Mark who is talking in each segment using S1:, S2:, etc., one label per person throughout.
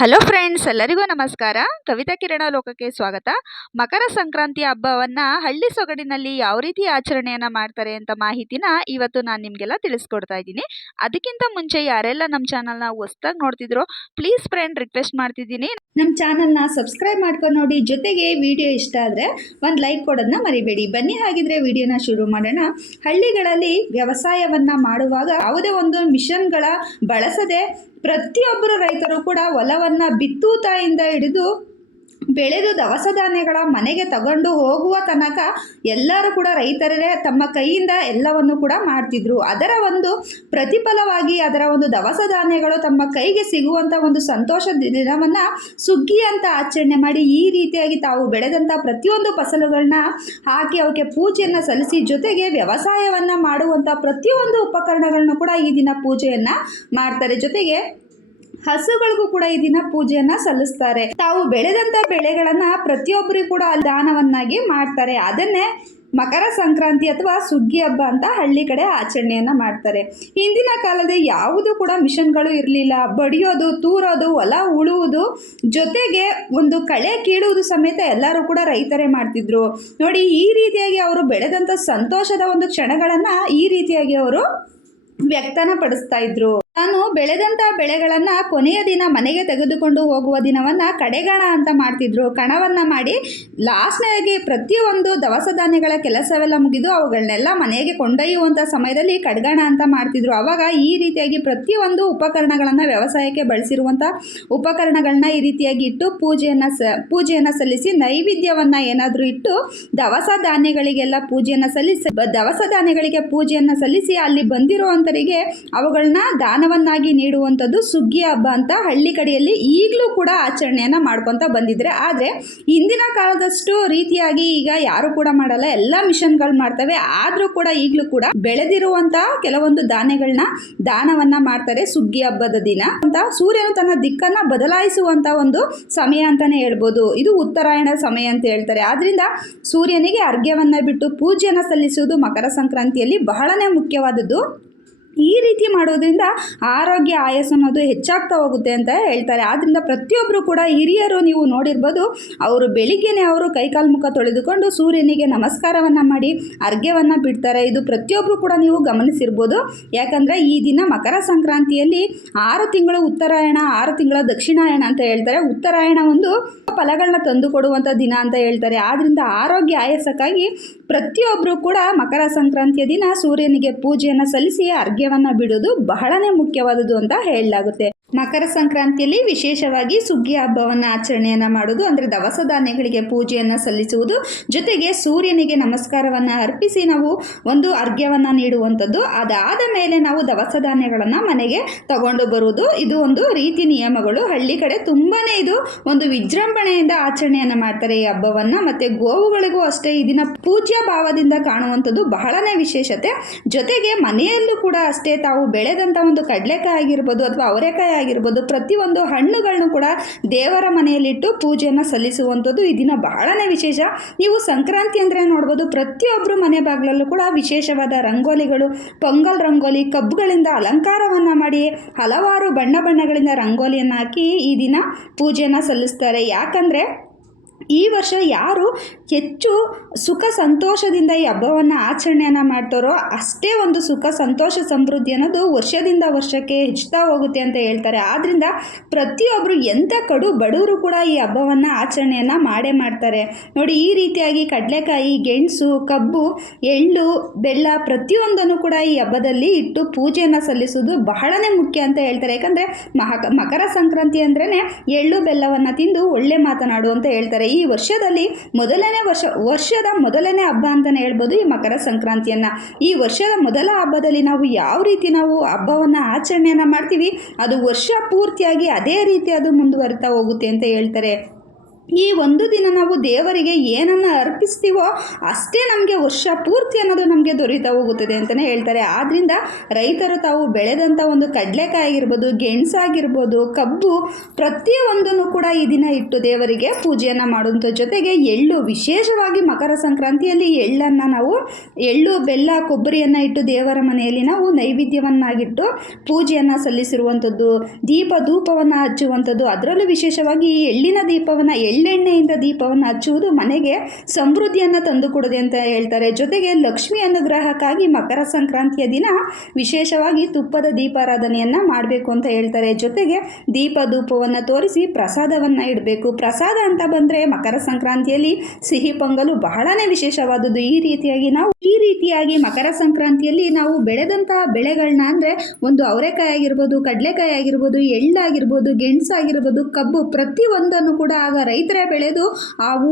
S1: Hello friends ಎಲ್ಲರಿಗೂ ನಮಸ್ಕಾರ. ಕವಿತಾ ಕಿರಣ ಲೋಕಕ್ಕೆ ಸ್ವಾಗತ. ಮಕರ ಸಂಕ್ರಾಂತಿ ಹಬ್ಬವನ್ನು ಹಳ್ಳಿ ಸೊಗಡಿನಲ್ಲಿ ಯಾವ ರೀತಿ ಆಚರಣೆಯನ್ನು ಮಾಡ್ತಾರೆ ಅಂತ ಮಾಹಿತಿನ ಇವತ್ತು ನಾನು ನಿಮಗೆಲ್ಲ ತಿಳಿಸ್ಕೊಡ್ತಾ ಇದ್ದೀನಿ. ಅದಕ್ಕಿಂತ ಮುಂಚೆ ಯಾರೆಲ್ಲ ನಮ್ಮ ಚಾನಲ್ನ ಹೊಸ್ದಾಗಿ ನೋಡ್ತಿದ್ರೋ ಪ್ಲೀಸ್ ಫ್ರೆಂಡ್ ರಿಕ್ವೆಸ್ಟ್ ಮಾಡ್ತಿದ್ದೀನಿ.
S2: ನಮ್ಮ ಚಾನಲ್ನ ಸಬ್ಸ್ಕ್ರೈಬ್ ಮಾಡ್ಕೊಂಡು ನೋಡಿ, ಜೊತೆಗೆ ವಿಡಿಯೋ ಇಷ್ಟ ಆದರೆ ಒಂದು ಲೈಕ್ ಕೊಡೋದನ್ನ ಮರಿಬೇಡಿ. ಬನ್ನಿ ಹಾಗಿದ್ರೆ ವಿಡಿಯೋನ ಶುರು ಮಾಡೋಣ. ಹಳ್ಳಿಗಳಲ್ಲಿ ವ್ಯವಸಾಯವನ್ನು ಮಾಡುವಾಗ ಯಾವುದೇ ಒಂದು ಮಿಷನ್ಗಳ ಬಳಸದೆ ಪ್ರತಿಯೊಬ್ಬರು ರೈತರು ಕೂಡ ಹೊಲವನ್ನು ಬಿತ್ತೂತಾಯಿಂದ ಹಿಡಿದು ಬೆಳೆದು ದವಸ ಧಾನ್ಯಗಳ ಮನೆಗೆ ತಗೊಂಡು ಹೋಗುವ ತನಕ ಎಲ್ಲರೂ ಕೂಡ ರೈತರೇ ತಮ್ಮ ಕೈಯಿಂದ ಎಲ್ಲವನ್ನು ಕೂಡ ಮಾಡ್ತಿದ್ರು. ಅದರ ಒಂದು ಪ್ರತಿಫಲವಾಗಿ ಅದರ ಒಂದು ದವಸ ಧಾನ್ಯಗಳು ತಮ್ಮ ಕೈಗೆ ಸಿಗುವಂಥ ಒಂದು ಸಂತೋಷದ ದಿನವನ್ನು ಸುಗ್ಗಿ ಅಂತ ಆಚರಣೆ ಮಾಡಿ ಈ ರೀತಿಯಾಗಿ ತಾವು ಬೆಳೆದಂಥ ಪ್ರತಿಯೊಂದು ಫಸಲುಗಳನ್ನ ಹಾಕಿ ಅವಕ್ಕೆ ಪೂಜೆಯನ್ನು ಸಲ್ಲಿಸಿ ಜೊತೆಗೆ ವ್ಯವಸಾಯವನ್ನು ಮಾಡುವಂಥ ಪ್ರತಿಯೊಂದು ಉಪಕರಣಗಳನ್ನು ಕೂಡ ಈ ದಿನ ಪೂಜೆಯನ್ನು ಮಾಡ್ತಾರೆ. ಜೊತೆಗೆ ಹಸುಗಳಿಗೂ ಕೂಡ ಈ ದಿನ ಪೂಜೆಯನ್ನ ಸಲ್ಲಿಸ್ತಾರೆ. ತಾವು ಬೆಳೆದಂತ ಬೆಳೆಗಳನ್ನ ಪ್ರತಿಯೊಬ್ಬರಿಗೂ ಕೂಡ ದಾನವನ್ನಾಗಿ ಮಾಡ್ತಾರೆ. ಅದನ್ನೇ ಮಕರ ಸಂಕ್ರಾಂತಿ ಅಥವಾ ಸುಗ್ಗಿ ಹಬ್ಬ ಅಂತ ಹಳ್ಳಿ ಕಡೆ ಆಚರಣೆಯನ್ನ ಮಾಡ್ತಾರೆ. ಹಿಂದಿನ ಕಾಲದ ಯಾವುದು ಕೂಡ ಮಿಷನ್ಗಳು ಇರಲಿಲ್ಲ. ಬಡಿಯೋದು, ತೂರೋದು, ಹೊಲ ಉಳುವುದು, ಜೊತೆಗೆ ಒಂದು ಕಳೆ ಕೀಳುವುದು ಸಮೇತ ಎಲ್ಲರೂ ಕೂಡ ರೈತರೇ ಮಾಡ್ತಿದ್ರು. ನೋಡಿ, ಈ ರೀತಿಯಾಗಿ ಅವರು ಬೆಳೆದಂಥ ಸಂತೋಷದ ಒಂದು ಕ್ಷಣಗಳನ್ನು ಈ ರೀತಿಯಾಗಿ ಅವರು ವ್ಯಕ್ತನ ಪಡಿಸ್ತಾ ಇದ್ರು. ತಾನು ಬೆಳೆದಂತ ಬೆಳೆಗಳನ್ನು ಕೊನೆಯ ದಿನ ಮನೆಗೆ ತೆಗೆದುಕೊಂಡು ಹೋಗುವ ದಿನವನ್ನ ಕಡೆಗಣ ಅಂತ ಮಾಡ್ತಿದ್ರು. ಕಣವನ್ನ ಮಾಡಿ ಲಾಸ್ಟ್ನಾಗಿ ಪ್ರತಿಯೊಂದು ದವಸ ಧಾನ್ಯಗಳ ಕೆಲಸವೆಲ್ಲ ಮುಗಿದು ಅವುಗಳನ್ನೆಲ್ಲ ಮನೆಗೆ ಕೊಂಡೊಯ್ಯುವಂಥ ಸಮಯದಲ್ಲಿ ಕಡ್ಗಣ ಅಂತ ಮಾಡ್ತಿದ್ರು. ಆವಾಗ ಈ ರೀತಿಯಾಗಿ ಪ್ರತಿಯೊಂದು ಉಪಕರಣಗಳನ್ನು ವ್ಯವಸಾಯಕ್ಕೆ ಬಳಸಿರುವಂಥ ಉಪಕರಣಗಳನ್ನ ಈ ರೀತಿಯಾಗಿ ಇಟ್ಟು ಪೂಜೆಯನ್ನು ಸ, ಪೂಜೆಯನ್ನು ಸಲ್ಲಿಸಿ ನೈವೇದ್ಯವನ್ನು ಏನಾದರೂ ಇಟ್ಟು ದವಸ ಧಾನ್ಯಗಳಿಗೆಲ್ಲ ಪೂಜೆಯನ್ನು ಸಲ್ಲಿಸಿ, ದವಸ ಧಾನ್ಯಗಳಿಗೆ ಪೂಜೆಯನ್ನು ಸಲ್ಲಿಸಿ ಅಲ್ಲಿ ಬಂದಿರುವಂಥರಿಗೆ ಅವುಗಳನ್ನ ದಾನವನ್ನಾಗಿ ನೀಡುವಂಥದ್ದು ಸುಗ್ಗಿ ಹಬ್ಬ ಅಂತ ಹಳ್ಳಿ ಕಡೆಯಲ್ಲಿ ಈಗಲೂ ಕೂಡ ಆಚರಣೆಯನ್ನು ಮಾಡ್ಕೊತ ಬಂದಿದ್ರೆ. ಆದರೆ ಇಂದಿನ ಕಾಲದಷ್ಟು ರೀತಿಯಾಗಿ ಈಗ ಯಾರು ಕೂಡ ಮಾಡಲ್ಲ, ಎಲ್ಲ ಮಿಷನ್ಗಳು ಮಾಡ್ತವೆ. ಆದರೂ ಕೂಡ ಈಗಲೂ ಕೂಡ ಬೆಳೆದಿರುವಂತಹ ಕೆಲವೊಂದು ಧಾನ್ಯಗಳನ್ನ ದಾನವನ್ನ ಮಾಡ್ತಾರೆ ಸುಗ್ಗಿ ಹಬ್ಬದ ದಿನ. ಅಂತ ಸೂರ್ಯನು ತನ್ನ ದಿಕ್ಕನ್ನ ಬದಲಾಯಿಸುವಂತ ಒಂದು ಸಮಯ ಅಂತಾನೆ ಹೇಳ್ಬೋದು. ಇದು ಉತ್ತರಾಯಣ ಸಮಯ ಅಂತ ಹೇಳ್ತಾರೆ. ಆದ್ರಿಂದ ಸೂರ್ಯನಿಗೆ ಅರ್ಘ್ಯವನ್ನ ಬಿಟ್ಟು ಪೂಜೆಯನ್ನು ಸಲ್ಲಿಸುವುದು ಮಕರ ಸಂಕ್ರಾಂತಿಯಲ್ಲಿ ಬಹಳನೇ ಮುಖ್ಯವಾದದ್ದು. ಈ ರೀತಿ ಮಾಡೋದ್ರಿಂದ ಆರೋಗ್ಯ, ಆಯಸ್ಸು ಅನ್ನೋದು ಹೆಚ್ಚಾಗ್ತಾ ಹೋಗುತ್ತೆ ಅಂತ ಹೇಳ್ತಾರೆ. ಆದ್ದರಿಂದ ಪ್ರತಿಯೊಬ್ಬರು ಕೂಡ ಹಿರಿಯರು ನೀವು ನೋಡಿರ್ಬೋದು, ಅವರು ಬೆಳಿಗ್ಗೆನೆ ಅವರು ಕೈಕಾಲು ಮುಖ ತೊಳೆದುಕೊಂಡು ಸೂರ್ಯನಿಗೆ ನಮಸ್ಕಾರವನ್ನು ಮಾಡಿ, ಅರ್ಘ್ಯವನ್ನು ಬಿಡ್ತಾರೆ. ಇದು ಪ್ರತಿಯೊಬ್ಬರು ಕೂಡ ನೀವು ಗಮನಿಸಿರ್ಬೋದು. ಯಾಕಂದರೆ ಈ ದಿನ ಮಕರ ಸಂಕ್ರಾಂತಿಯಲ್ಲಿ ಆರು ತಿಂಗಳು ಉತ್ತರಾಯಣ, ಆರು ತಿಂಗಳ ದಕ್ಷಿಣಾಯಣ ಅಂತ ಹೇಳ್ತಾರೆ. ಉತ್ತರಾಯಣ ಒಂದು ಫಲಗಳನ್ನ ತಂದು ಕೊಡುವಂಥ ದಿನ ಅಂತ ಹೇಳ್ತಾರೆ. ಆದ್ದರಿಂದ ಆರೋಗ್ಯ ಆಯಾಸಕ್ಕಾಗಿ ಪ್ರತಿಯೊಬ್ಬರು ಕೂಡ ಮಕರ ಸಂಕ್ರಾಂತಿಯ ದಿನ ಸೂರ್ಯನಿಗೆ ಪೂಜೆಯನ್ನು ಸಲ್ಲಿಸಿ ಅರ್ಘ್ಯವನ್ನು ಬಿಡೋದು ಬಹಳನೇ ಮುಖ್ಯವಾದುದು ಅಂತ ಹೇಳಲಾಗುತ್ತೆ. ಮಕರ ಸಂಕ್ರಾಂತಿಯಲ್ಲಿ ವಿಶೇಷವಾಗಿ ಸುಗ್ಗಿ ಹಬ್ಬವನ್ನು ಆಚರಣೆಯನ್ನು ಮಾಡೋದು ಅಂದರೆ ದವಸ ಧಾನ್ಯಗಳಿಗೆ ಪೂಜೆಯನ್ನು ಸಲ್ಲಿಸುವುದು. ಜೊತೆಗೆ ಸೂರ್ಯನಿಗೆ ನಮಸ್ಕಾರವನ್ನು ಅರ್ಪಿಸಿ ನಾವು ಒಂದು ಅರ್ಘ್ಯವನ್ನು ನೀಡುವಂಥದ್ದು. ಅದಾದ ಮೇಲೆ ನಾವು ದವಸ ಧಾನ್ಯಗಳನ್ನು ಮನೆಗೆ ತಗೊಂಡು ಬರುವುದು. ಇದು ಒಂದು ರೀತಿ ನಿಯಮಗಳು. ಹಳ್ಳಿ ಕಡೆ ತುಂಬಾ ಇದು ಒಂದು ವಿಜೃಂಭಣೆಯಿಂದ ಆಚರಣೆಯನ್ನು ಮಾಡ್ತಾರೆ ಈ ಹಬ್ಬವನ್ನು. ಮತ್ತು ಗೋವುಗಳಿಗೂ ಅಷ್ಟೇ ಈ ದಿನ ಪೂಜ್ಯ ಭಾವದಿಂದ ಕಾಣುವಂಥದ್ದು ಬಹಳನೇ ವಿಶೇಷತೆ. ಜೊತೆಗೆ ಮನೆಯಲ್ಲೂ ಕೂಡ ಅಷ್ಟೇ ತಾವು ಬೆಳೆದಂಥ ಒಂದು ಕಡಲೆಕಾಯಿ ಆಗಿರ್ಬೋದು, ಅಥವಾ ಅವರೆಕಾಯಿ ಆಗಿರ್ಬೋದು, ಪ್ರತಿಯೊಂದು ಹಣ್ಣುಗಳನ್ನು ಕೂಡ ದೇವರ ಮನೆಯಲ್ಲಿಟ್ಟು ಪೂಜೆಯನ್ನು ಸಲ್ಲಿಸುವಂಥದ್ದು ಈ ದಿನ ಬಹಳನೇ ವಿಶೇಷ. ನೀವು ಸಂಕ್ರಾಂತಿ ಅಂದರೆ ನೋಡ್ಬೋದು ಪ್ರತಿಯೊಬ್ಬರು ಮನೆ ಬಾಗಿಲಲ್ಲೂ ಕೂಡ ವಿಶೇಷವಾದ ರಂಗೋಲಿಗಳು, ಪೊಂಗಲ್ ರಂಗೋಲಿ, ಕಬ್ಬುಗಳಿಂದ ಅಲಂಕಾರವನ್ನು ಮಾಡಿ, ಹಲವಾರು ಬಣ್ಣ ಬಣ್ಣಗಳಿಂದ ರಂಗೋಲಿಯನ್ನು ಹಾಕಿ ಈ ದಿನ ಪೂಜೆಯನ್ನು ಸಲ್ಲಿಸ್ತಾರೆ. ಯಾಕಂದರೆ ಈ ವರ್ಷ ಯಾರು ಹೆಚ್ಚು ಸುಖ ಸಂತೋಷದಿಂದ ಈ ಹಬ್ಬವನ್ನು ಆಚರಣೆಯನ್ನು ಮಾಡ್ತಾರೋ ಅಷ್ಟೇ ಒಂದು ಸುಖ ಸಂತೋಷ ಸಮೃದ್ಧಿ ಅನ್ನೋದು ವರ್ಷದಿಂದ ವರ್ಷಕ್ಕೆ ಹೆಚ್ಚುತ್ತಾ ಹೋಗುತ್ತೆ ಅಂತ ಹೇಳ್ತಾರೆ. ಆದ್ದರಿಂದ ಪ್ರತಿಯೊಬ್ಬರು ಎಂಥ ಕಡು ಬಡವರು ಕೂಡ ಈ ಹಬ್ಬವನ್ನು ಆಚರಣೆಯನ್ನು ಮಾಡೇ ಮಾಡ್ತಾರೆ. ನೋಡಿ, ಈ ರೀತಿಯಾಗಿ ಕಡಲೆಕಾಯಿ, ಗೆಣಸು, ಕಬ್ಬು, ಎಳ್ಳು, ಬೆಲ್ಲ ಪ್ರತಿಯೊಂದನ್ನು ಕೂಡ ಈ ಹಬ್ಬದಲ್ಲಿ ಇಟ್ಟು ಪೂಜೆಯನ್ನು ಸಲ್ಲಿಸೋದು ಬಹಳನೇ ಮುಖ್ಯ ಅಂತ ಹೇಳ್ತಾರೆ. ಯಾಕಂದರೆ ಮಹ ಮಕರ ಸಂಕ್ರಾಂತಿ ಅಂದ್ರೇ ಎಳ್ಳು, ಬೆಲ್ಲವನ್ನು ತಿಂದು ಒಳ್ಳೆ ಮಾತನಾಡು ಅಂತ ಹೇಳ್ತಾರೆ. ಈ ವರ್ಷದಲ್ಲಿ ಮೊದಲನೇ ವರ್ಷ, ವರ್ಷದ ಮೊದಲನೇ ಹಬ್ಬ ಅಂತಲೇ ಹೇಳ್ಬೋದು ಈ ಮಕರ ಸಂಕ್ರಾಂತಿಯನ್ನು. ಈ ವರ್ಷದ ಮೊದಲ ಹಬ್ಬದಲ್ಲಿ ನಾವು ಯಾವ ರೀತಿ ನಾವು ಹಬ್ಬವನ್ನು ಆಚರಣೆಯನ್ನು ಮಾಡ್ತೀವಿ, ಅದು ವರ್ಷ ಪೂರ್ತಿಯಾಗಿ ಅದೇ ರೀತಿ ಅದು ಮುಂದುವರಿತಾ ಹೋಗುತ್ತೆ ಅಂತ ಹೇಳ್ತಾರೆ. ಈ ಒಂದು ದಿನ ನಾವು ದೇವರಿಗೆ ಏನನ್ನು ಅರ್ಪಿಸ್ತೀವೋ ಅಷ್ಟೇ ನಮಗೆ ವರ್ಷ ಪೂರ್ತಿ ಅನ್ನೋದು ನಮಗೆ ದೊರೀತಾ ಹೋಗುತ್ತದೆ ಅಂತಲೇ ಹೇಳ್ತಾರೆ. ಆದ್ದರಿಂದ ರೈತರು ತಾವು ಬೆಳೆದಂಥ ಒಂದು ಕಡಲೆಕಾಯಿ ಆಗಿರ್ಬೋದು ಗೆಣಸಾಗಿರ್ಬೋದು ಕಬ್ಬು ಪ್ರತಿಯೊಂದನ್ನು ಕೂಡ ಈ ದಿನ ಇಟ್ಟು ದೇವರಿಗೆ ಪೂಜೆಯನ್ನು ಮಾಡುವಂಥ ಜೊತೆಗೆ ಎಳ್ಳು, ವಿಶೇಷವಾಗಿ ಮಕರ ಸಂಕ್ರಾಂತಿಯಲ್ಲಿ ಎಳ್ಳನ್ನು ನಾವು, ಎಳ್ಳು, ಬೆಲ್ಲ, ಕೊಬ್ಬರಿಯನ್ನು ಇಟ್ಟು ದೇವರ ಮನೆಯಲ್ಲಿ ನಾವು ನೈವೇದ್ಯವನ್ನಾಗಿಟ್ಟು ಪೂಜೆಯನ್ನು ಸಲ್ಲಿಸಿರುವಂಥದ್ದು ದೀಪ ಧೂಪವನ್ನು ಹಚ್ಚುವಂಥದ್ದು ಅದರಲ್ಲೂ ವಿಶೇಷವಾಗಿ ಈ ಎಳ್ಳಿನ ದೀಪವನ್ನು ಎಳ್ಳೆಣ್ಣೆಯಿಂದ ದೀಪವನ್ನು ಹಚ್ಚುವುದು ಮನೆಗೆ ಸಮೃದ್ಧಿಯನ್ನು ತಂದುಕೊಡದೆ ಅಂತ ಹೇಳ್ತಾರೆ. ಜೊತೆಗೆ ಲಕ್ಷ್ಮಿ ಅನುಗ್ರಹಕ್ಕಾಗಿ ಮಕರ ಸಂಕ್ರಾಂತಿಯ ದಿನ ವಿಶೇಷವಾಗಿ ತುಪ್ಪದ ದೀಪಾರಾಧನೆಯನ್ನು ಮಾಡಬೇಕು ಅಂತ ಹೇಳ್ತಾರೆ. ಜೊತೆಗೆ ದೀಪ ಧೂಪವನ್ನು ತೋರಿಸಿ ಪ್ರಸಾದವನ್ನು ಇಡಬೇಕು. ಪ್ರಸಾದ ಅಂತ ಬಂದರೆ ಮಕರ ಸಂಕ್ರಾಂತಿಯಲ್ಲಿ ಸಿಹಿ ಪೊಂಗಲು ಬಹಳನೇ ವಿಶೇಷವಾದದ್ದು. ಈ ರೀತಿಯಾಗಿ ನಾವು ಈ ರೀತಿಯಾಗಿ ಮಕರ ಸಂಕ್ರಾಂತಿಯಲ್ಲಿ ನಾವು ಬೆಳೆದಂತಹ ಬೆಳೆಗಳನ್ನ ಅಂದರೆ ಒಂದು ಅವರೆಕಾಯಿ ಆಗಿರ್ಬೋದು, ಕಡಲೆಕಾಯಿ ಆಗಿರ್ಬೋದು ಎಳ್ಳಾಗಿರ್ಬೋದು ಗೆಣಸಾಗಿರ್ಬೋದು ಕಬ್ಬು ಪ್ರತಿಯೊಂದನ್ನು ಕೂಡ ಆಗ ರೈತರೇ ಬೆಳೆದು ಅವು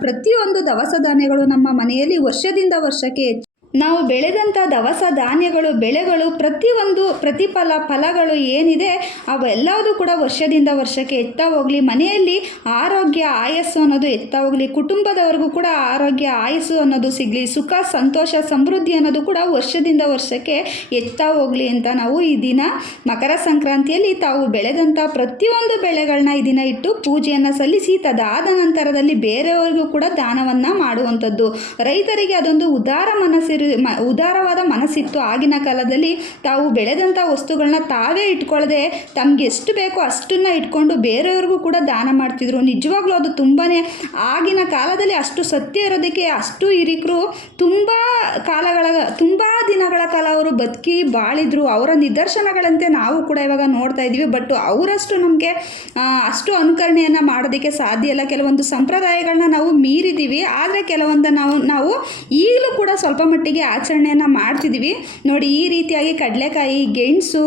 S2: ಪ್ರತಿಯೊಂದು ದವಸ ಧಾನ್ಯಗಳು ನಮ್ಮ ಮನೆಯಲ್ಲಿ ವರ್ಷದಿಂದ ವರ್ಷಕ್ಕೆ ನಾವು ಬೆಳೆದಂಥ ದವಸ ಧಾನ್ಯಗಳು, ಬೆಳೆಗಳು, ಪ್ರತಿಯೊಂದು ಪ್ರತಿಫಲ ಫಲಗಳು ಏನಿದೆ, ಅವೆಲ್ಲವೂ ಕೂಡ ವರ್ಷದಿಂದ ವರ್ಷಕ್ಕೆ ಎತ್ತಾ ಹೋಗಲಿ. ಮನೆಯಲ್ಲಿ ಆರೋಗ್ಯ, ಆಯಸ್ಸು ಅನ್ನೋದು ಎತ್ತಾ ಹೋಗಲಿ. ಕುಟುಂಬದವ್ರಿಗೂ ಕೂಡ ಆರೋಗ್ಯ, ಆಯಸ್ಸು ಅನ್ನೋದು ಸಿಗಲಿ. ಸುಖ, ಸಂತೋಷ, ಸಮೃದ್ಧಿ ಅನ್ನೋದು ಕೂಡ ವರ್ಷದಿಂದ ವರ್ಷಕ್ಕೆ ಎತ್ತಾ ಹೋಗಲಿ ಅಂತ ನಾವು ಈ ದಿನ ಮಕರ ಸಂಕ್ರಾಂತಿಯಲ್ಲಿ ತಾವು ಬೆಳೆದಂಥ ಪ್ರತಿಯೊಂದು ಬೆಳೆಗಳನ್ನ ಈ ದಿನ ಇಟ್ಟು ಪೂಜೆಯನ್ನು ಸಲ್ಲಿಸಿ, ತದಾದ ನಂತರದಲ್ಲಿ ಬೇರೆಯವರಿಗೂ ಕೂಡ ದಾನವನ್ನು ಮಾಡುವಂಥದ್ದು. ರೈತರಿಗೆ ಅದೊಂದು ಉದಾರ ಮನಸ್ಸಿರು ಮ, ಉದಾರವಾದ ಮನಸ್ಸಿತ್ತು. ಆಗಿನ ಕಾಲದಲ್ಲಿ ತಾವು ಬೆಳೆದಂಥ ವಸ್ತುಗಳನ್ನ ತಾವೇ ಇಟ್ಕೊಳ್ಳದೆ ತಮ್ಗೆ ಎಷ್ಟು ಬೇಕೋ ಅಷ್ಟನ್ನು ಇಟ್ಕೊಂಡು ಬೇರೆಯವ್ರಿಗೂ ಕೂಡ ದಾನ ಮಾಡ್ತಿದ್ರು. ನಿಜವಾಗ್ಲೂ ಅದು ತುಂಬಾ ಆಗಿನ ಕಾಲದಲ್ಲಿ ಅಷ್ಟು ಸತ್ಯ ಇರೋದಕ್ಕೆ ಅಷ್ಟು ಹಿರಿಕರು ತುಂಬ ಕಾಲಗಳ, ತುಂಬ ದಿನಗಳ ಕಾಲ ಅವರು ಬದುಕಿ ಬಾಳಿದ್ರು. ಅವರ ನಿದರ್ಶನಗಳಂತೆ ನಾವು ಕೂಡ ಇವಾಗ ನೋಡ್ತಾ ಇದ್ದೀವಿ. ಬಟ್ ಅವರಷ್ಟು ನಮಗೆ ಅಷ್ಟು ಅನುಕರಣೆಯನ್ನು ಮಾಡೋದಕ್ಕೆ ಸಾಧ್ಯ ಇಲ್ಲ. ಕೆಲವೊಂದು ಸಂಪ್ರದಾಯಗಳನ್ನ ನಾವು ಮೀರಿದ್ದೀವಿ. ಆದರೆ ಕೆಲವೊಂದು ನಾವು ನಾವು ಈಗಲೂ ಕೂಡ ಸ್ವಲ್ಪ ಮಟ್ಟಿಗೆ ಆಚರಣೆಯನ್ನು ಮಾಡ್ತಿದ್ದೀವಿ ನೋಡಿ ಈ ರೀತಿಯಾಗಿ ಕಡಲೆಕಾಯಿ ಗೆಣಸು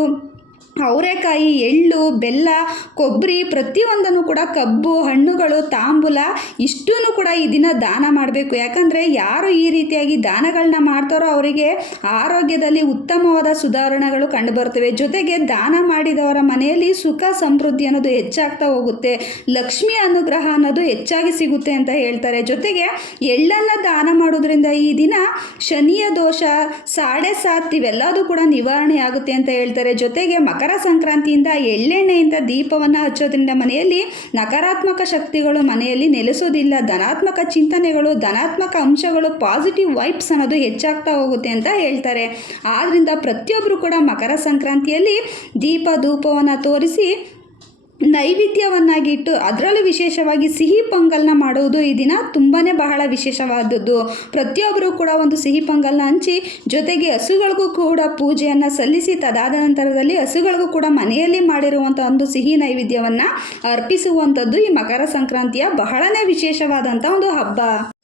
S2: ಅವರೆಕಾಯಿ, ಎಳ್ಳು, ಬೆಲ್ಲ, ಕೊಬ್ಬರಿ ಪ್ರತಿಯೊಂದನ್ನು ಕೂಡ ಕಬ್ಬು, ಹಣ್ಣುಗಳು, ತಾಂಬೂಲ ಇಷ್ಟೂ ಕೂಡ ಈ ದಿನ ದಾನ ಮಾಡಬೇಕು. ಯಾಕಂದರೆ ಯಾರು ಈ ರೀತಿಯಾಗಿ ದಾನಗಳನ್ನ ಮಾಡ್ತಾರೋ ಅವರಿಗೆ ಆರೋಗ್ಯದಲ್ಲಿ ಉತ್ತಮವಾದ ಸುಧಾರಣೆಗಳು ಕಂಡುಬರ್ತವೆ ಜೊತೆಗೆ ದಾನ ಮಾಡಿದವರ ಮನೆಯಲ್ಲಿ ಸುಖ ಸಮೃದ್ಧಿ ಅನ್ನೋದು ಹೆಚ್ಚಾಗ್ತಾ ಹೋಗುತ್ತೆ. ಲಕ್ಷ್ಮಿ ಅನುಗ್ರಹ ಅನ್ನೋದು ಹೆಚ್ಚಾಗಿ ಸಿಗುತ್ತೆ ಅಂತ ಹೇಳ್ತಾರೆ. ಜೊತೆಗೆ ಎಳ್ಳನ್ನು ದಾನ ಮಾಡೋದ್ರಿಂದ ಈ ದಿನ ಶನಿಯ ದೋಷ, ಸಾಡೆ ಸಾತ್ ಇವೆಲ್ಲದೂ ಕೂಡ ನಿವಾರಣೆ ಆಗುತ್ತೆ ಅಂತ ಹೇಳ್ತಾರೆ. ಜೊತೆಗೆ ಮಕರ ಸಂಕ್ರಾಂತಿಯಿಂದ ಎಳ್ಳೆಣ್ಣೆಯಿಂದ ದೀಪವನ್ನು ಹಚ್ಚೋದ್ರಿಂದ ಮನೆಯಲ್ಲಿ ನಕಾರಾತ್ಮಕ ಶಕ್ತಿಗಳು ಮನೆಯಲ್ಲಿ ನೆಲೆಸೋದಿಲ್ಲ. ಧನಾತ್ಮಕ ಚಿಂತನೆಗಳು, ಧನಾತ್ಮಕ ಅಂಶಗಳು ಪಾಸಿಟಿವ್ ವೈಬ್ಸ್ ಅನ್ನೋದು ಹೆಚ್ಚಾಗ್ತಾ ಹೋಗುತ್ತೆ ಅಂತ ಹೇಳ್ತಾರೆ. ಆದ್ದರಿಂದ ಪ್ರತಿಯೊಬ್ಬರು ಕೂಡ ಮಕರ ಸಂಕ್ರಾಂತಿಯಲ್ಲಿ ದೀಪ, ಧೂಪವನ್ನು ತೋರಿಸಿ ನೈವೇದ್ಯವನ್ನಾಗಿ ಇಟ್ಟು ಅದರಲ್ಲೂ ವಿಶೇಷವಾಗಿ ಸಿಹಿ ಪೊಂಗಲ್ನ ಮಾಡುವುದು ಈ ದಿನ ತುಂಬಾ ಬಹಳ ವಿಶೇಷವಾದದ್ದು. ಪ್ರತಿಯೊಬ್ಬರೂ ಕೂಡ ಒಂದು ಸಿಹಿ ಪೊಂಗಲ್ನ ಹಂಚಿ ಜೊತೆಗೆ ಹಸುಗಳಿಗೂ ಕೂಡ ಪೂಜೆಯನ್ನು ಸಲ್ಲಿಸಿ ತದಾದ ನಂತರದಲ್ಲಿ ಹಸುಗಳಿಗೂ ಕೂಡ ಮನೆಯಲ್ಲಿ ಮಾಡಿರುವಂಥ ಒಂದು ಸಿಹಿ ನೈವೇದ್ಯವನ್ನು ಅರ್ಪಿಸುವಂಥದ್ದು ಈ ಮಕರ ಸಂಕ್ರಾಂತಿಯ ಬಹಳನೇ ವಿಶೇಷವಾದಂಥ ಒಂದು ಹಬ್ಬ.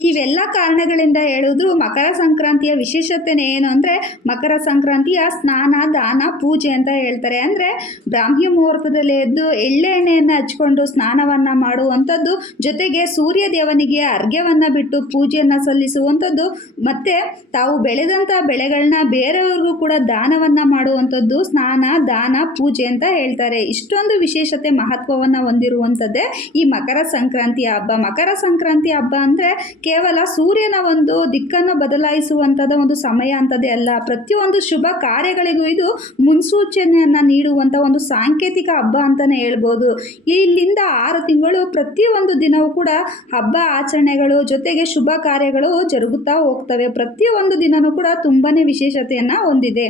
S2: ಇವೆಲ್ಲ ಕಾರಣಗಳಿಂದ ಹೇಳಿದ್ರು ಮಕರ ಸಂಕ್ರಾಂತಿಯ ವಿಶೇಷತೆನೇ ಏನು ಅಂದರೆ ಮಕರ ಸಂಕ್ರಾಂತಿಯ ಸ್ನಾನ, ದಾನ, ಪೂಜೆ ಅಂತ ಹೇಳ್ತಾರೆ. ಅಂದರೆ ಬ್ರಾಹ್ಮಿ ಮುಹೂರ್ತದಲ್ಲಿ ಎದ್ದು ಎಳ್ಳೆಣ್ಣೆಯನ್ನು ಹಚ್ಕೊಂಡು ಸ್ನಾನವನ್ನು ಮಾಡುವಂಥದ್ದು, ಜೊತೆಗೆ ಸೂರ್ಯ ದೇವನಿಗೆ ಅರ್ಘ್ಯವನ್ನು ಬಿಟ್ಟು ಪೂಜೆಯನ್ನು ಸಲ್ಲಿಸುವಂಥದ್ದು, ಮತ್ತು ತಾವು ಬೆಳೆದಂಥ ಬೆಳೆಗಳನ್ನ ಬೇರೆಯವ್ರಿಗೂ ಕೂಡ ದಾನವನ್ನು ಮಾಡುವಂಥದ್ದು ಸ್ನಾನ, ದಾನ, ಪೂಜೆ ಅಂತ ಹೇಳ್ತಾರೆ. ಇಷ್ಟೊಂದು ವಿಶೇಷತೆ ಮಹತ್ವವನ್ನು ಹೊಂದಿರುವಂಥದ್ದೇ ಈ ಮಕರ ಸಂಕ್ರಾಂತಿ ಹಬ್ಬ. ಮಕರ ಸಂಕ್ರಾಂತಿ ಹಬ್ಬ ಅಂದರೆ ಕೇವಲ ಸೂರ್ಯನ ಒಂದು ದಿಕ್ಕನ್ನು ಬದಲಾಯಿಸುವಂಥದ್ದು ಒಂದು ಸಮಯ ಅಂತದೇ ಅಲ್ಲ. ಪ್ರತಿಯೊಂದು ಶುಭ ಕಾರ್ಯಗಳಿಗೂ ಇದು ಮುನ್ಸೂಚನೆಯನ್ನು ನೀಡುವಂಥ ಒಂದು ಸಾಂಕೇತಿಕ ಹಬ್ಬ ಅಂತಲೇ ಹೇಳ್ಬೋದು. ಇಲ್ಲಿಂದ ಆರು ತಿಂಗಳು ಪ್ರತಿಯೊಂದು ದಿನವೂ ಕೂಡ ಹಬ್ಬ ಆಚರಣೆಗಳು ಜೊತೆಗೆ ಶುಭ ಕಾರ್ಯಗಳು ಜರುಗುತ್ತಾ ಹೋಗ್ತವೆ. ಪ್ರತಿಯೊಂದು ದಿನವೂ ಕೂಡ ತುಂಬಾ ವಿಶೇಷತೆಯನ್ನು ಹೊಂದಿದೆ.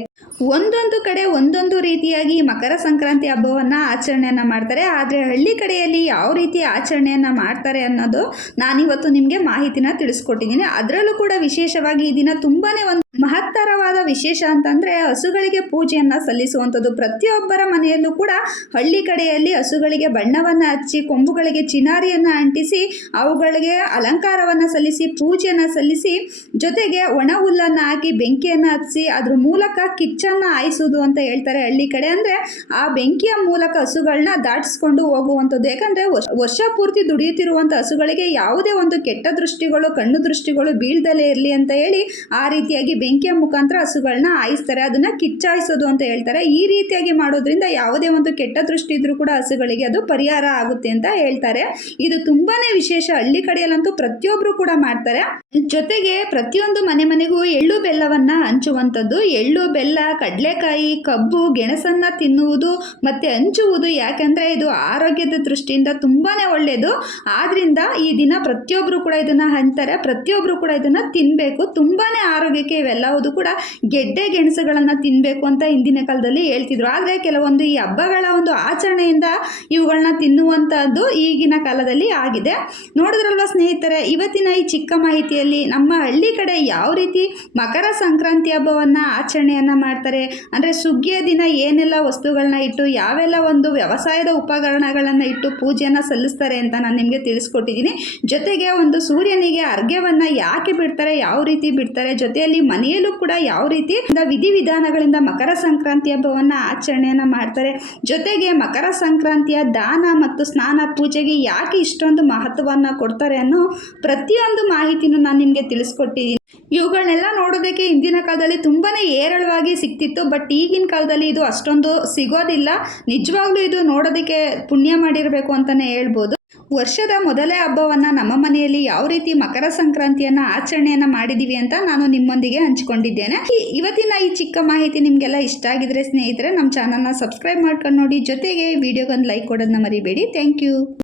S2: ಒಂದೊಂದು ಕಡೆ ಒಂದೊಂದು ರೀತಿಯಾಗಿ ಮಕರ ಸಂಕ್ರಾಂತಿ ಹಬ್ಬವನ್ನು ಆಚರಣೆಯನ್ನು ಮಾಡ್ತಾರೆ. ಆದರೆ ಹಳ್ಳಿ ಕಡೆಯಲ್ಲಿ ಯಾವ ರೀತಿ ಆಚರಣೆಯನ್ನು ಮಾಡ್ತಾರೆ ಅನ್ನೋದು ನಾನಿವತ್ತು ನಿಮಗೆ ಮಾಹಿತಿನ ತಿಳಿಸ್ಕೊಟ್ಟಿದ್ದೀನಿ. ಅದರಲ್ಲೂ ಕೂಡ ವಿಶೇಷವಾಗಿ ಈ ದಿನ ತುಂಬಾ ಒಂದು ಮಹತ್ತರವಾದ ವಿಶೇಷ ಅಂತಂದರೆ ಹಸುಗಳಿಗೆ ಪೂಜೆಯನ್ನು ಸಲ್ಲಿಸುವಂಥದ್ದು. ಪ್ರತಿಯೊಬ್ಬರ ಮನೆಯಲ್ಲೂ ಕೂಡ ಹಳ್ಳಿ ಕಡೆಯಲ್ಲಿ ಹಸುಗಳಿಗೆ ಬಣ್ಣವನ್ನು ಹಚ್ಚಿ, ಕೊಂಬುಗಳಿಗೆ ಚಿನಾರಿಯನ್ನು ಅಂಟಿಸಿ, ಅವುಗಳಿಗೆ ಅಲಂಕಾರವನ್ನು ಸಲ್ಲಿಸಿ, ಪೂಜೆಯನ್ನು ಸಲ್ಲಿಸಿ, ಜೊತೆಗೆ ಒಣ ಹುಲ್ಲನ್ನು ಹಾಕಿ, ಬೆಂಕಿಯನ್ನು ಹಚ್ಚಿ, ಅದ್ರ ಮೂಲಕ ಕಿಚ್ಚನ್ನು ಆಯಿಸೋದು ಅಂತ ಹೇಳ್ತಾರೆ ಹಳ್ಳಿ ಕಡೆ. ಅಂದರೆ ಆ ಬೆಂಕಿಯ ಮೂಲಕ ಹಸುಗಳನ್ನ ದಾಟಿಸ್ಕೊಂಡು ಹೋಗುವಂಥದ್ದು. ಯಾಕಂದರೆ ವರ್ಷ ಪೂರ್ತಿ ದುಡಿಯುತ್ತಿರುವಂಥ ಹಸುಗಳಿಗೆ ಯಾವುದೇ ಒಂದು ಕೆಟ್ಟ ದೃಷ್ಟಿಗಳು, ಕಣ್ಣು ದೃಷ್ಟಿಗಳು ಬೀಳ್ದಲೇ ಇರಲಿ ಅಂತ ಹೇಳಿ ಆ ರೀತಿಯಾಗಿ ಬೆಂಕಿ ಬೆಂಕಿಯ ಮುಖಾಂತರ ಹಸುಗಳನ್ನ ಹಾಯಿಸ್ತಾರೆ, ಅದನ್ನ ಕಿಚ್ಚಾಯಿಸೋದು ಅಂತ ಹೇಳ್ತಾರೆ. ಈ ರೀತಿಯಾಗಿ ಮಾಡೋದ್ರಿಂದ ಯಾವುದೇ ಒಂದು ಕೆಟ್ಟ ದೃಷ್ಟಿ ಇದ್ರೂ ಕೂಡ ಹಸುಗಳಿಗೆ ಅದು ಪರಿಹಾರ ಆಗುತ್ತೆ ಅಂತ ಹೇಳ್ತಾರೆ. ಇದು ತುಂಬಾನೇ ವಿಶೇಷ. ಹಳ್ಳಿ ಕಡೆಯಲ್ಲಂತೂ ಪ್ರತಿಯೊಬ್ಬರು ಕೂಡ ಮಾಡ್ತಾರೆ. ಜೊತೆಗೆ ಪ್ರತಿಯೊಂದು ಮನೆ ಮನೆಗೂ ಎಳ್ಳು ಬೆಲ್ಲವನ್ನ ಹಂಚುವಂಥದ್ದು. ಎಳ್ಳು, ಬೆಲ್ಲ, ಕಡಲೆಕಾಯಿ, ಕಬ್ಬು, ಗೆಣಸನ್ನ ತಿನ್ನುವುದು ಮತ್ತೆ ಹಂಚುವುದು ಯಾಕಂದ್ರೆ ಇದು ಆರೋಗ್ಯದ ದೃಷ್ಟಿಯಿಂದ ತುಂಬಾನೇ ಒಳ್ಳೆಯದು ಆದ್ರಿಂದ ಈ ದಿನ ಪ್ರತಿಯೊಬ್ಬರು ಕೂಡ ಇದನ್ನ ಹಂಚ್ತಾರೆ. ಪ್ರತಿಯೊಬ್ಬರು ಕೂಡ ಇದನ್ನ ತಿನ್ನಬೇಕು ತುಂಬಾನೇ ಆರೋಗ್ಯಕ್ಕೆ ಇವೆಲ್ಲವುದು ಕೂಡ ಗೆಡ್ಡೆ ಗೆಣಸುಗಳನ್ನು ತಿನ್ನಬೇಕು ಅಂತ ಹಿಂದಿನ ಕಾಲದಲ್ಲಿ ಹೇಳ್ತಿದ್ರು. ಆದರೆ ಕೆಲವೊಂದು ಈ ಹಬ್ಬಗಳ ಒಂದು ಆಚರಣೆಯಿಂದ ಇವುಗಳನ್ನ ತಿನ್ನುವಂಥದ್ದು ಈಗಿನ ಕಾಲದಲ್ಲಿ ಆಗಿದೆ. ನೋಡಿದ್ರಲ್ವ ಸ್ನೇಹಿತರೆ, ಇವತ್ತಿನ ಈ ಚಿಕ್ಕ ಮಾಹಿತಿಯಲ್ಲಿ ನಮ್ಮ ಹಳ್ಳಿ ಕಡೆ ಯಾವ ರೀತಿ ಮಕರ ಸಂಕ್ರಾಂತಿ ಹಬ್ಬವನ್ನು ಆಚರಣೆಯನ್ನು ಮಾಡ್ತಾರೆ? ಅಂದರೆ ಸುಗ್ಗಿಯ ದಿನ ಏನೆಲ್ಲ ವಸ್ತುಗಳನ್ನ ಇಟ್ಟು, ಯಾವೆಲ್ಲ ಒಂದು ವ್ಯವಸಾಯದ ಉಪಕರಣಗಳನ್ನು ಇಟ್ಟು ಪೂಜೆಯನ್ನು ಸಲ್ಲಿಸ್ತಾರೆ ಅಂತ ನಾನು ನಿಮಗೆ ತಿಳಿಸ್ಕೊಟ್ಟಿದ್ದೀನಿ. ಜೊತೆಗೆ ಒಂದು ಸೂರ್ಯನಿಗೆ ಅರ್ಘ್ಯವನ್ನು ಯಾಕೆ ಬಿಡ್ತಾರೆ, ಯಾವ ರೀತಿ ಬಿಡ್ತಾರೆ, ಜೊತೆಯಲ್ಲಿ ಮನೆಯಲ್ಲೂ ಕೂಡ ಯಾವ ರೀತಿ ವಿಧಿವಿಧಾನಗಳಿಂದ ಮಕರ ಸಂಕ್ರಾಂತಿ ಹಬ್ಬವನ್ನು ಆಚರಣೆಯನ್ನು ಮಾಡ್ತಾರೆ. ಜೊತೆಗೆ ಮಕರ ಸಂಕ್ರಾಂತಿಯ ದಾನ ಮತ್ತು ಸ್ನಾನ ಪೂಜೆಗೆ ಯಾಕೆ ಇಷ್ಟೊಂದು ಮಹತ್ವವನ್ನು ಕೊಡ್ತಾರೆ ಅನ್ನೋ ಪ್ರತಿಯೊಂದು ಮಾಹಿತಿನೂ ನಾನು ನಿಮಗೆ ತಿಳಿಸ್ಕೊಟ್ಟಿದ್ದೀನಿ ಇವುಗಳನ್ನೆಲ್ಲ ನೋಡೋದಕ್ಕೆ ಹಿಂದಿನ ಕಾಲದಲ್ಲಿ ತುಂಬಾ ಏರಳವಾಗಿ ಸಿಕ್ತಿತ್ತು. ಬಟ್ ಈಗಿನ ಕಾಲದಲ್ಲಿ ಇದು ಅಷ್ಟೊಂದು ಸಿಗೋದಿಲ್ಲ. ನಿಜವಾಗ್ಲೂ ಇದು ನೋಡೋದಕ್ಕೆ ಪುಣ್ಯ ಮಾಡಿರಬೇಕು ಅಂತಾನೆ ಹೇಳ್ಬೋದು. ವರ್ಷದ ಮೊದಲೇ ಹಬ್ಬವನ್ನು ನಮ್ಮ ಮನೆಯಲ್ಲಿ ಯಾವ ರೀತಿ ಮಕರ ಸಂಕ್ರಾಂತಿಯನ್ನು ಆಚರಣೆಯನ್ನು ಮಾಡಿದ್ದೀವಿ ಅಂತ ನಾನು ನಿಮ್ಮೊಂದಿಗೆ ಹಂಚಿಕೊಂಡಿದ್ದೇನೆ. ಇವತ್ತಿನ ಈ ಚಿಕ್ಕ ಮಾಹಿತಿ ನಿಮಗೆಲ್ಲ ಇಷ್ಟ ಆಗಿದ್ರೆ ಸ್ನೇಹಿತರೆ ನಮ್ಮ ಚಾನಲ್ನ ಸಬ್ಸ್ಕ್ರೈಬ್ ಮಾಡ್ಕೊಂಡು ನೋಡಿ. ಜೊತೆಗೆ ವಿಡಿಯೋಗೊಂದು ಲೈಕ್ ಕೊಡೋದನ್ನ ಮರಿಬೇಡಿ. Thank you